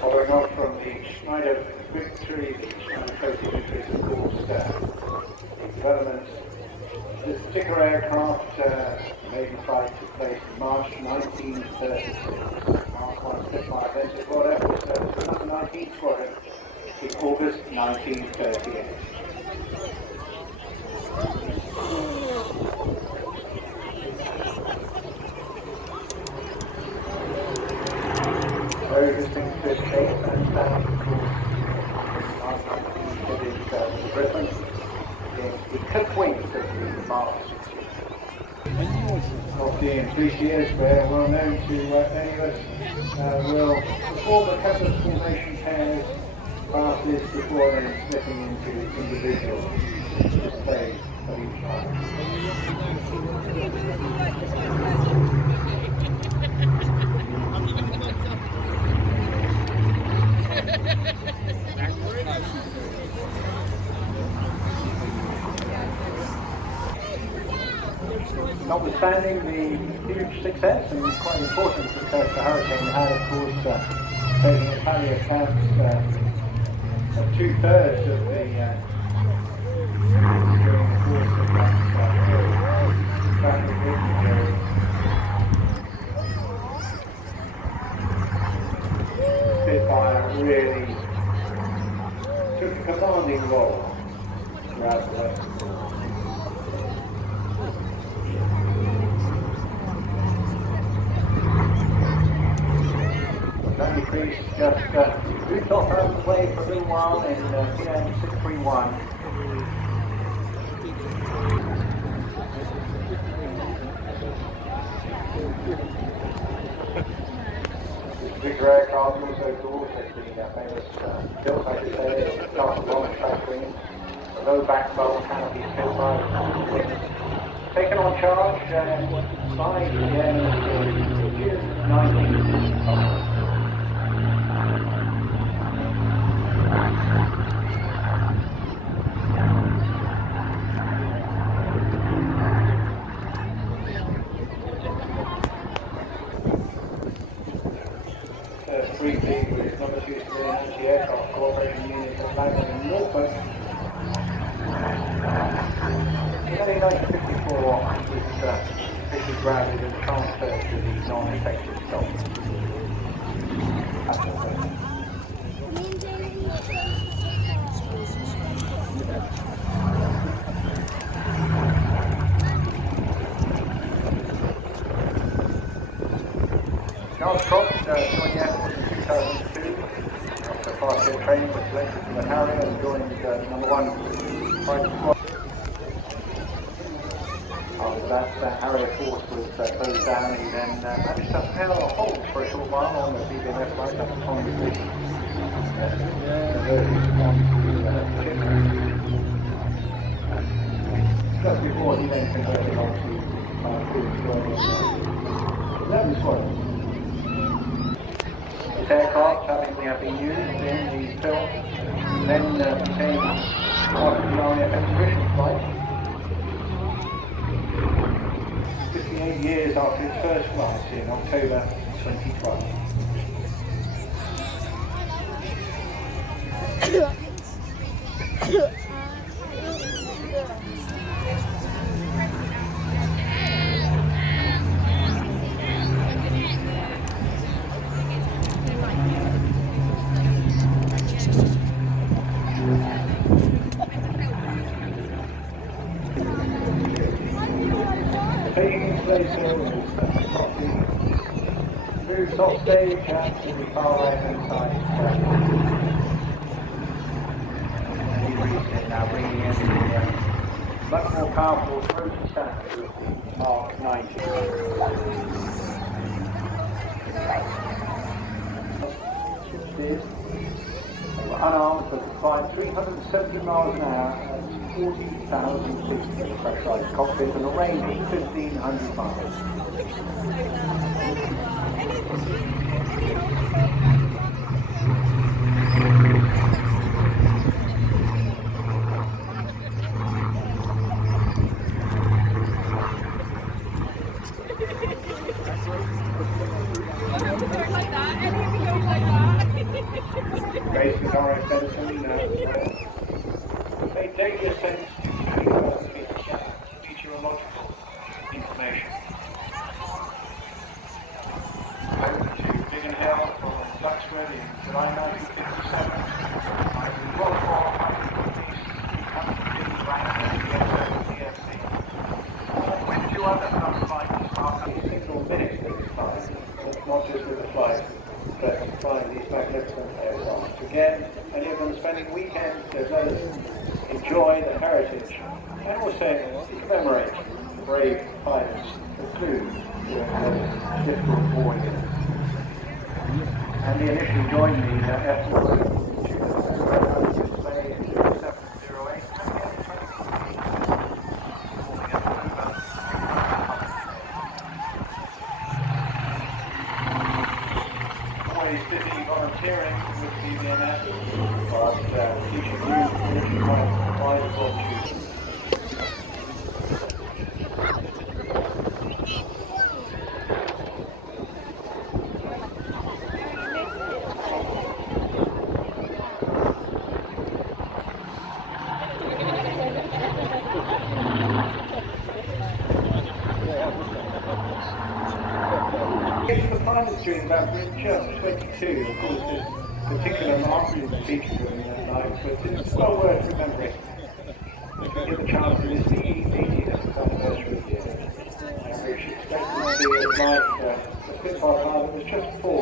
Following on from the Schneider victory, the Schneider Trophy victory is of course the development. This particular aircraft maiden flight took place in March 1936. Mark 1 Spitfire Adventure Squadron was service to number 19 Squadron in August 1938. Very distinctive shape and of course, the Griffin against the clip wings of the Mars. Of the enthusiasts, they're well known to many of us, will perform a couple of formation pairs passes before then slipping into individual displays of each pilot. Notwithstanding the huge success and quite important success the Hurricane had, of course, taking a tally accounts of 2/3 of the during the course of that battle period. Spitfire really took a commanding role throughout the West. Only Priest just moved off out of the way for a little while in PM 631. This particular aircraft also doors has the famous built, I should say, started long track wings, a low backbone canopy spitfire. Taken on charge by the end June 1965. Briefly with numbers used to the anti-aircraft cooperation unit of landing in Norfolk. In early 1954, it was officially grounded and transferred to the non-effective stock. Charles Croft joined the Air Force in 2002. After fast-jet training was selected for the Harrier and joined number 1 fighter squad. After that, the Harrier force was closed down. He then managed to held a hold for a short while on the BBMF flight up to Tonga City. Just before he then converted on to crew 11 squadrons. This aircraft, having been used in the film, then became part of the RAF expedition flight. 58 years after its first flight in October 2012. Taking place here moves off stage and to the far right hand side. Now bringing in the much more powerful rotor standard with the Mark 90. This unarmed but flying 370 miles an hour at 40,000 feet in a pressurized cockpit and a range of 1,500 miles. with our medicine, made daily ascents to meteorological information. Over to Biggin Hill from Duxford in July 1957. I was well for with two other flights after a single minute at this time, not just with the flight, but flying these magnificent aircraft. Again, many of them spending weekends to let us enjoy the heritage and also commemorate the brave pilots who flew during those difficult war years. And they initially joined the F-4 to display in 708. Always busy volunteering with BBNS, but teaching new military pilots opportunities. The pilot during that bridge just 22, of course, this particular mark didn't feature during that night, but it's well worth remembering. If we get the chance, it is the 80th anniversary year, which expectancy is like the Spitfire pilot was just 4.